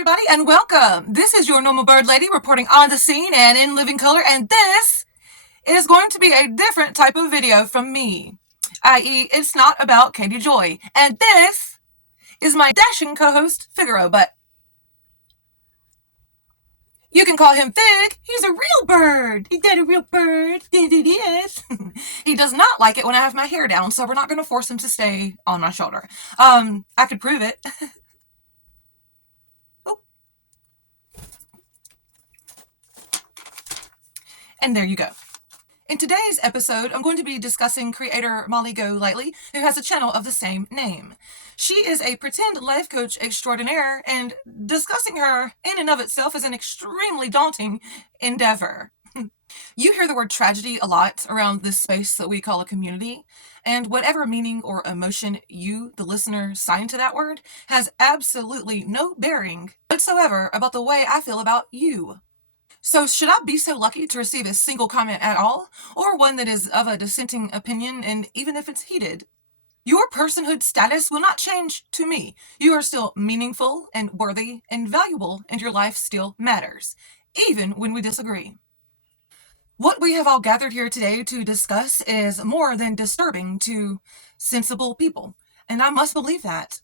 everybody, and welcome. This is your normal bird lady reporting on the scene and in living color, and this is going to be a different type of video from me, i.e., it's not about Katie Joy, and this is my dashing co-host Figaro, but you can call him Fig. He's a real bird. He's not a real bird. Yes. He does not like it when I have my hair down, so we're not going to force him to stay on my shoulder. I could prove it. And there you go. In today's episode, I'm going to be discussing creator Molly Golightly, who has a channel of the same name. She is a pretend life coach extraordinaire, and discussing her in and of itself is an extremely daunting endeavor. You hear the word tragedy a lot around this space that we call a community, and whatever meaning or emotion you, the listener, assign to that word has absolutely no bearing whatsoever about the way I feel about you. So should I be so lucky to receive a single comment at all, or one that is of a dissenting opinion, and even if it's heated? Your personhood status will not change to me. You are still meaningful and worthy and valuable, and your life still matters, even when we disagree. What we have all gathered here today to discuss is more than disturbing to sensible people, and I must believe that.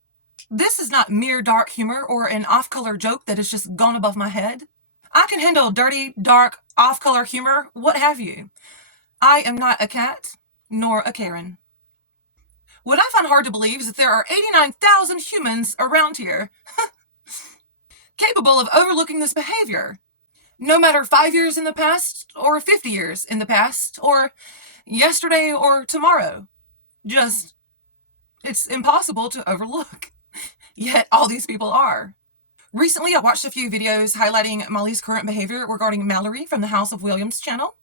This is not mere dark humor or an off-color joke that has just gone above my head. I can handle dirty, dark, off-color humor, what have you. I am not a cat, nor a Karen. What I find hard to believe is that there are 89,000 humans around here capable of overlooking this behavior, no matter 5 years in the past, or 50 years in the past, or yesterday or tomorrow. It's impossible to overlook. Yet all these people are. Recently, I watched a few videos highlighting Molly's current behavior regarding Mallory from the House of Williams channel,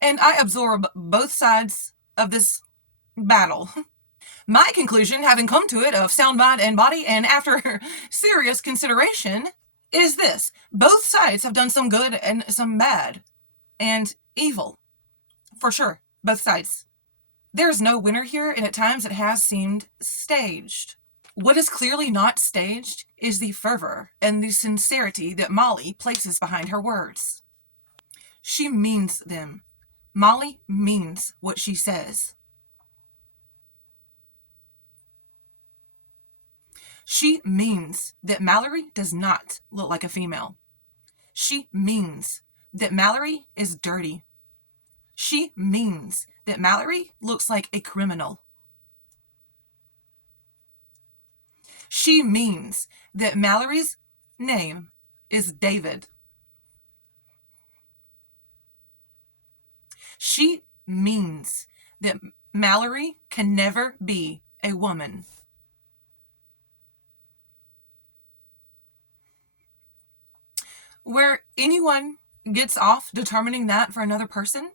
and I absorb both sides of this battle. My conclusion, having come to it of sound mind and body, and after serious consideration, is this. Both sides have done some good and some bad, and evil. For sure, both sides. There's no winner here, and at times it has seemed staged. What is clearly not staged is the fervor and the sincerity that Molly places behind her words. She means them. Molly means what she says. She means that Mallory does not look like a female. She means that Mallory is dirty. She means that Mallory looks like a criminal. She means that Mallory's name is David. She means that Mallory can never be a woman. Where anyone gets off determining that for another person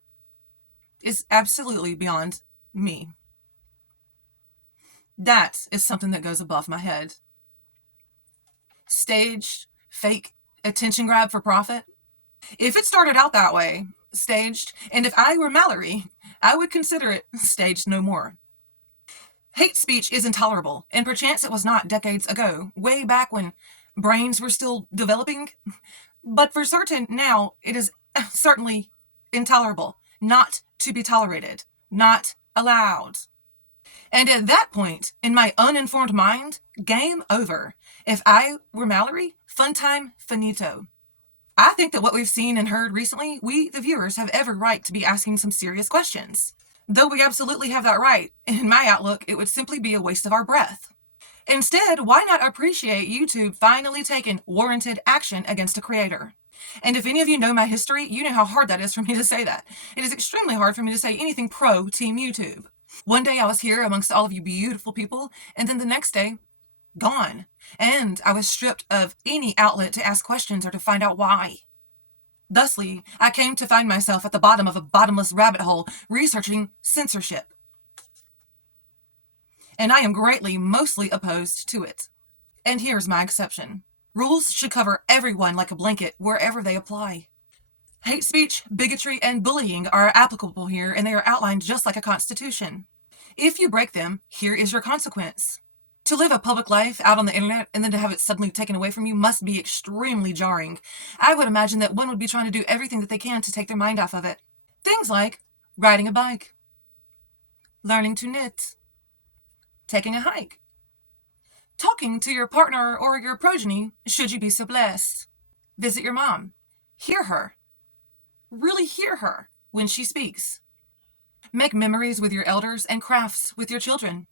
is absolutely beyond me. That is something that goes above my head. Staged, fake, attention grab for profit. If it started out that way, staged, and if I were Mallory, I would consider it staged no more. Hate speech is intolerable, and perchance it was not decades ago, way back when brains were still developing. But for certain now, it is certainly intolerable, not to be tolerated, not allowed. And at that point, in my uninformed mind, game over. If I were Mallory, fun time finito. I think that what we've seen and heard recently, we, the viewers, have every right to be asking some serious questions. Though we absolutely have that right, in my outlook, it would simply be a waste of our breath. Instead, why not appreciate YouTube finally taking warranted action against a creator? And if any of you know my history, you know how hard that is for me to say that. It is extremely hard for me to say anything pro Team YouTube. One day I was here amongst all of you beautiful people, and then the next day, gone. And I was stripped of any outlet to ask questions or to find out why. Thusly, I came to find myself at the bottom of a bottomless rabbit hole researching censorship. And I am greatly, mostly opposed to it. And here's my exception. Rules should cover everyone like a blanket wherever they apply. Hate speech, bigotry, and bullying are applicable here, and they are outlined just like a constitution. If you break them, here is your consequence. To live a public life out on the internet and then to have it suddenly taken away from you must be extremely jarring. I would imagine that one would be trying to do everything that they can to take their mind off of it. Things like riding a bike, learning to knit, taking a hike, talking to your partner or your progeny, should you be so blessed. Visit your mom. Hear her. Really hear her when she speaks. Make memories with your elders and crafts with your children.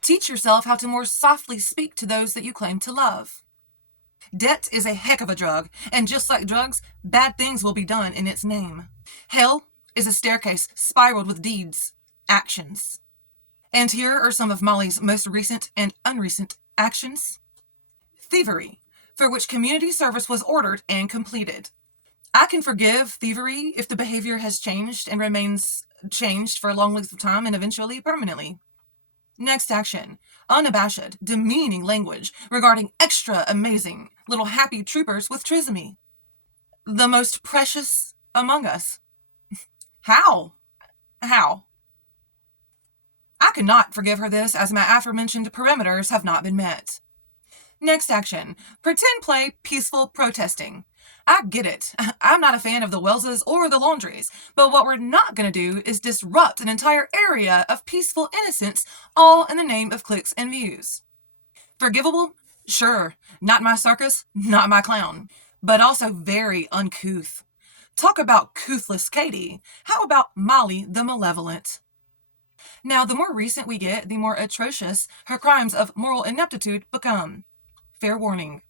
Teach yourself how to more softly speak to those that you claim to love. Debt is a heck of a drug, and just like drugs, bad things will be done in its name. Hell is a staircase spiraled with deeds, actions. And here are some of Molly's most recent and unrecent actions. Thievery, for which community service was ordered and completed. I can forgive thievery if the behavior has changed and remains changed for a long length of time and eventually permanently. Next action, unabashed, demeaning language regarding extra amazing little happy troopers with trisomy. The most precious among us. How? I cannot forgive her this, as my aforementioned parameters have not been met. Next action, pretend play peaceful protesting. I get it. I'm not a fan of the Wellses or the Laundries, but what we're not going to do is disrupt an entire area of peaceful innocence, all in the name of clicks and views. Forgivable? Sure. Not my circus, not my clown. But also very uncouth. Talk about couthless Katie. How about Molly the Malevolent? Now, the more recent we get, the more atrocious her crimes of moral ineptitude become. Fair warning.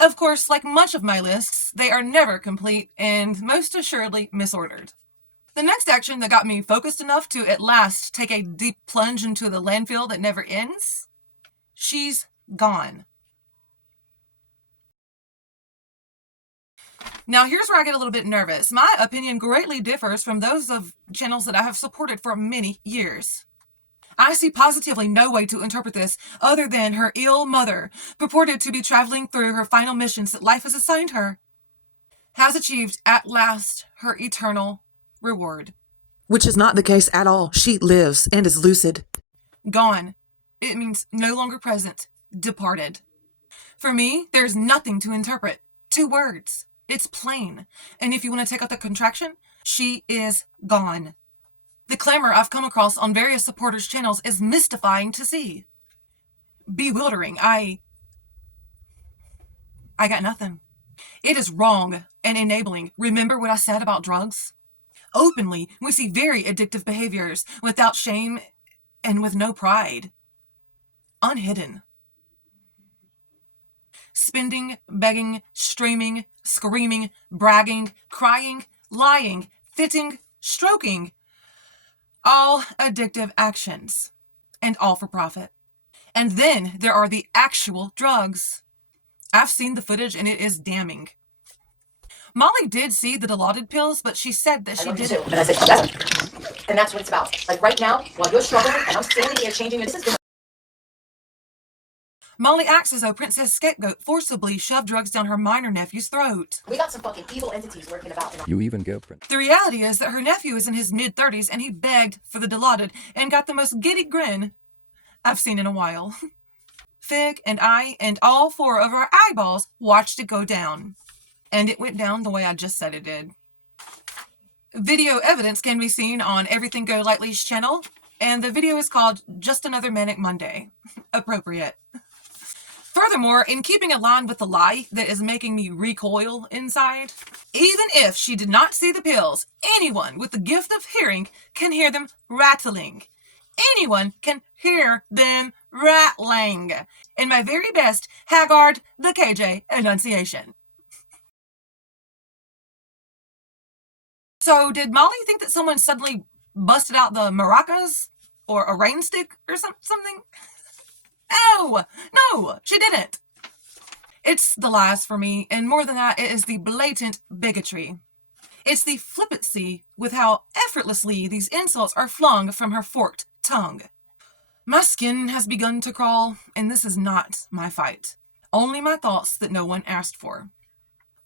Of course, like much of my lists, they are never complete and most assuredly misordered. The next action that got me focused enough to at last take a deep plunge into the landfill that never ends, she's gone. Now here's where I get a little bit nervous. My opinion greatly differs from those of channels that I have supported for many years. I see positively no way to interpret this other than her ill mother, purported to be traveling through her final missions that life has assigned her, has achieved at last her eternal reward. Which is not the case at all. She lives and is lucid. Gone. It means no longer present. Departed. For me, there's nothing to interpret. 2 words. It's plain. And if you want to take out the contraction, she is gone. The clamor I've come across on various supporters' channels is mystifying to see. Bewildering. I got nothing. It is wrong and enabling. Remember what I said about drugs? Openly, we see very addictive behaviors without shame and with no pride. Unhidden. Spending, begging, streaming, screaming, bragging, crying, lying, fitting, stroking. All addictive actions, and all for profit. And then there are the actual drugs. I've seen the footage and it is damning. Molly did see the dilaudid pills, but she said that she didn't. And I said, and that's what it's about. Like right now, while you're struggling and I'm standing here changing your system. Molly acts as though Princess Scapegoat forcibly shoved drugs down her minor nephew's throat. We got some fucking evil entities working about. You even go, Prince. The reality is that her nephew is in his mid-30s and he begged for the dilaudid and got the most giddy grin I've seen in a while. Fig and I and all 4 of our eyeballs watched it go down. And it went down the way I just said it did. Video evidence can be seen on Everything Go Lightly's channel, and the video is called Just Another Manic Monday. Appropriate. Furthermore, in keeping in line with the lie that is making me recoil inside, even if she did not see the pills, anyone with the gift of hearing can hear them rattling. Anyone can hear them rattling. In my very best Haggard the KJ enunciation. So, did Molly think that someone suddenly busted out the maracas or a rain stick or something? No, she didn't. It's the lies for me, and more than that, it is the blatant bigotry. It's the flippancy with how effortlessly these insults are flung from her forked tongue. My skin has begun to crawl, and this is not my fight. Only my thoughts that no one asked for.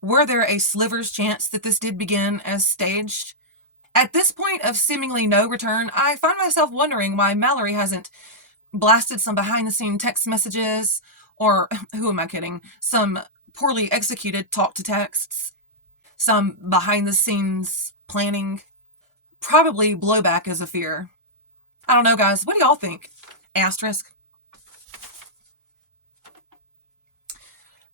Were there a sliver's chance that this did begin as staged? At this point of seemingly no return, I find myself wondering why Mallory hasn't blasted some behind-the-scene text messages, or, who am I kidding, some poorly executed talk-to-texts, some behind-the-scenes planning. Probably blowback is a fear. I don't know, guys. What do y'all think? Asterisk.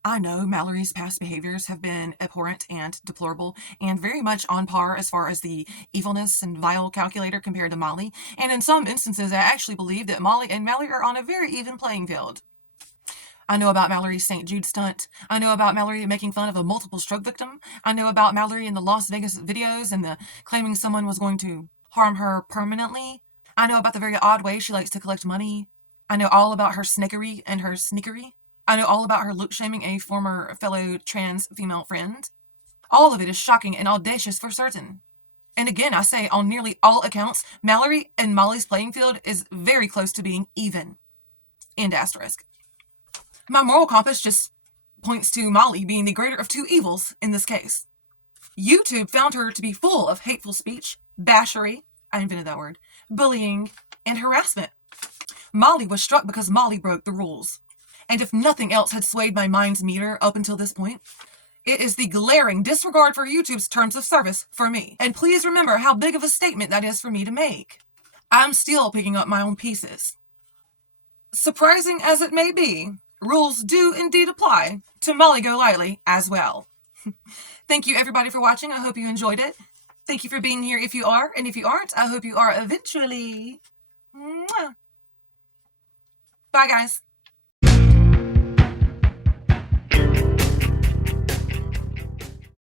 I know Mallory's past behaviors have been abhorrent and deplorable, and very much on par as far as the evilness and vile calculator compared to Molly, and in some instances I actually believe that Molly and Mallory are on a very even playing field. I know about Mallory's St. Jude stunt. I know about Mallory making fun of a multiple stroke victim. I know about Mallory in the Las Vegas videos and the claiming someone was going to harm her permanently. I know about the very odd way she likes to collect money. I know all about her snickery and her sneakery. I know all about her look-shaming a former fellow trans female friend. All of it is shocking and audacious for certain. And again, I say, on nearly all accounts, Mallory and Molly's playing field is very close to being even. End asterisk. My moral compass just points to Molly being the greater of two evils in this case. YouTube found her to be full of hateful speech, bashery, I invented that word, bullying, and harassment. Molly was struck because Molly broke the rules. And if nothing else had swayed my mind's meter up until this point, it is the glaring disregard for YouTube's terms of service for me. And please remember how big of a statement that is for me to make. I'm still picking up my own pieces. Surprising as it may be, rules do indeed apply to Molly Golightly as well. Thank you everybody for watching. I hope you enjoyed it. Thank you for being here if you are, and if you aren't, I hope you are eventually. Mwah. Bye guys.